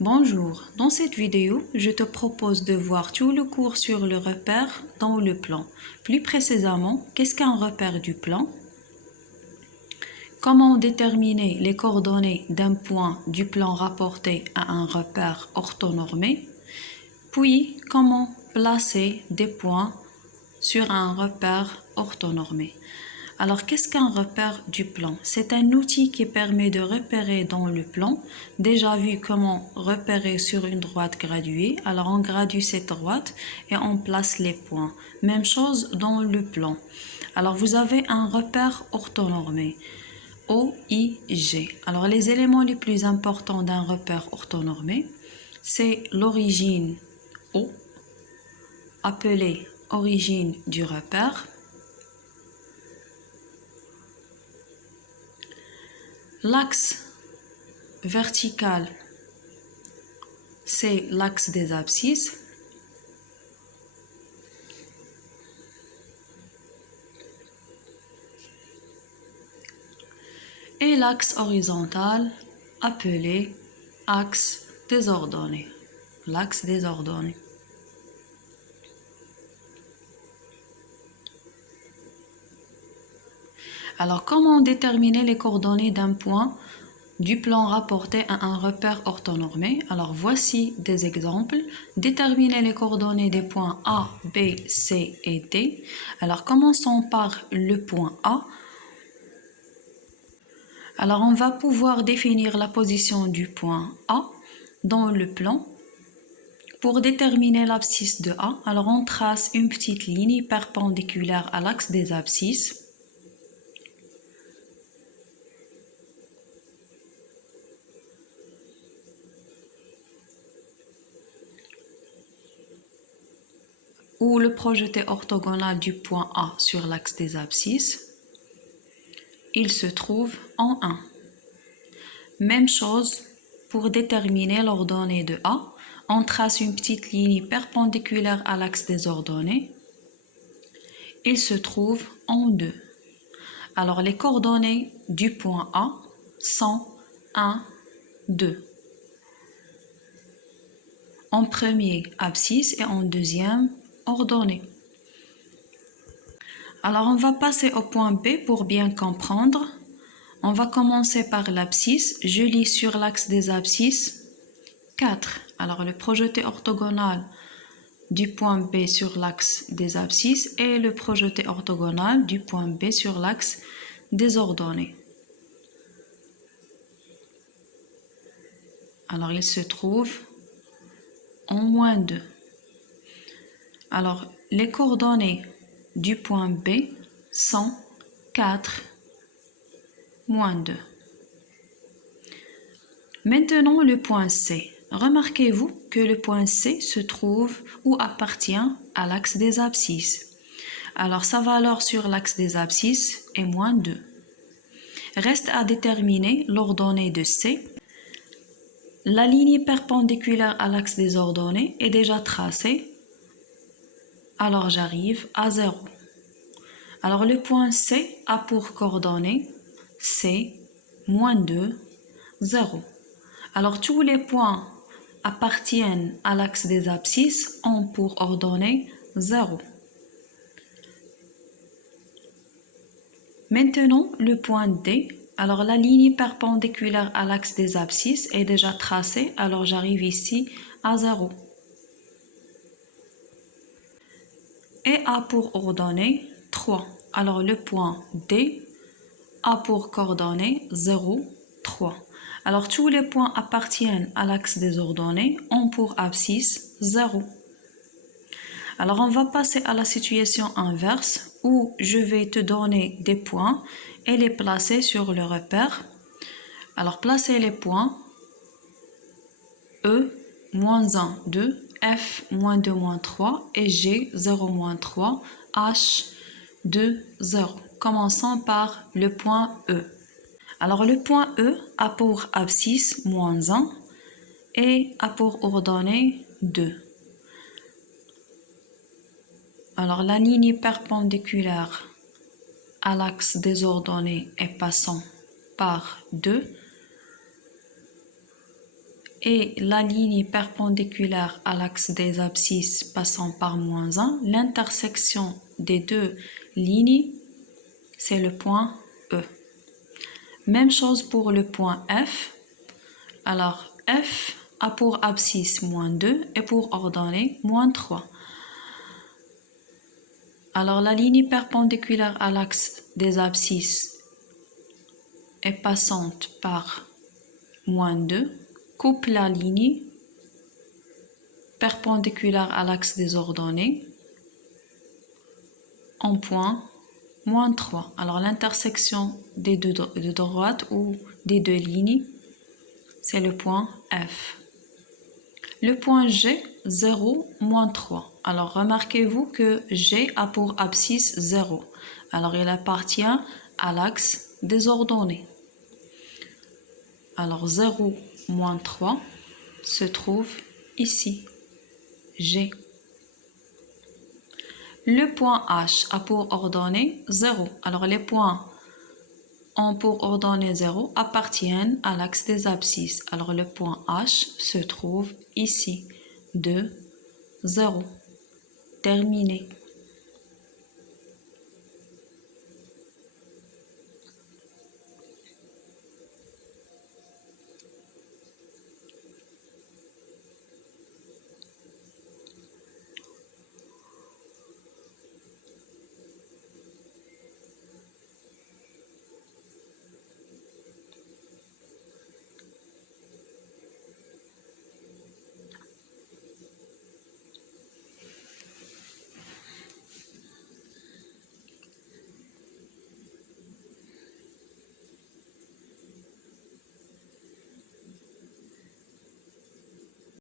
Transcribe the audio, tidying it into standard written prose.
Bonjour, dans cette vidéo, je te propose de voir tout le cours sur le repère dans le plan. Plus précisément, qu'est-ce qu'un repère du plan? Comment déterminer les coordonnées d'un point du plan rapporté à un repère orthonormé? Puis, comment placer des points sur un repère orthonormé? Alors, qu'est-ce qu'un repère du plan? C'est un outil qui permet de repérer dans le plan. Déjà vu comment repérer sur une droite graduée. Alors, on gradue cette droite et on place les points. Même chose dans le plan. Alors, vous avez un repère orthonormé. OIG. Alors, les éléments les plus importants d'un repère orthonormé, c'est l'origine O, appelée origine du repère. L'axe vertical, c'est l'axe des abscisses. Et l'axe horizontal, appelé axe des ordonnées. L'axe des ordonnées. Alors, comment déterminer les coordonnées d'un point du plan rapporté à un repère orthonormé? Alors, voici des exemples. Déterminer les coordonnées des points A, B, C et D. Alors, commençons par le point A. Alors, on va pouvoir définir la position du point A dans le plan. Pour déterminer l'abscisse de A, alors on trace une petite ligne perpendiculaire à l'axe des abscisses. Ou le projeté orthogonal du point A sur l'axe des abscisses. Il se trouve en 1. Même chose pour déterminer l'ordonnée de A. On trace une petite ligne perpendiculaire à l'axe des ordonnées. Il se trouve en 2. Alors les coordonnées du point A sont 1, 2. En premier, abscisse et en deuxième, ordonnée. Alors on va passer au point B pour bien comprendre. On va commencer par l'abscisse. Je lis sur l'axe des abscisses 4. Alors le projeté orthogonal du point B sur l'axe des abscisses et le projeté orthogonal du point B sur l'axe des ordonnées. Alors il se trouve en moins 2. Alors les coordonnées du point B sont 4, moins 2. Maintenant le point C. Remarquez-vous que le point C se trouve ou appartient à l'axe des abscisses. Alors sa valeur sur l'axe des abscisses est moins 2. Reste à déterminer l'ordonnée de C. La ligne perpendiculaire à l'axe des ordonnées est déjà tracée. Alors j'arrive à 0. Alors le point C a pour coordonnées C, moins 2, 0. Alors tous les points appartiennent à l'axe des abscisses ont pour ordonnée 0. Maintenant le point D. Alors la ligne perpendiculaire à l'axe des abscisses est déjà tracée. Alors j'arrive ici à 0. Et a pour ordonnée 3. Alors le point D a pour coordonnées 0, 3. Alors tous les points appartiennent à l'axe des ordonnées ont pour abscisse 0. Alors on va passer à la situation inverse où je vais te donner des points et les placer sur le repère. Alors placez les points E, moins 1, 2, F, moins 2, moins 3 et G, 0, moins 3, H, 2, 0. Commençons par le point E. Alors le point E a pour abscisse moins 1 et a pour ordonnée 2. Alors la ligne perpendiculaire à l'axe des ordonnées est passant par 2 et la ligne perpendiculaire à l'axe des abscisses passant par -1, l'intersection des deux lignes, c'est le point E. Même chose pour le point F. Alors, F a pour abscisse -2 et pour ordonnée -3. Alors, la ligne perpendiculaire à l'axe des abscisses est passante par -2, coupe la ligne perpendiculaire à l'axe des ordonnées en point -3. Alors, l'intersection des deux de droite ou des deux lignes, c'est le point F. Le point G, 0, -3. Alors, remarquez-vous que G a pour abscisse 0. Alors, il appartient à l'axe des ordonnées. Alors, 0, -3 se trouve ici, G. Le point H a pour ordonnée 0. Alors, les points ont pour ordonnée 0 appartiennent à l'axe des abscisses. Alors, le point H se trouve ici, 2, 0. Terminé.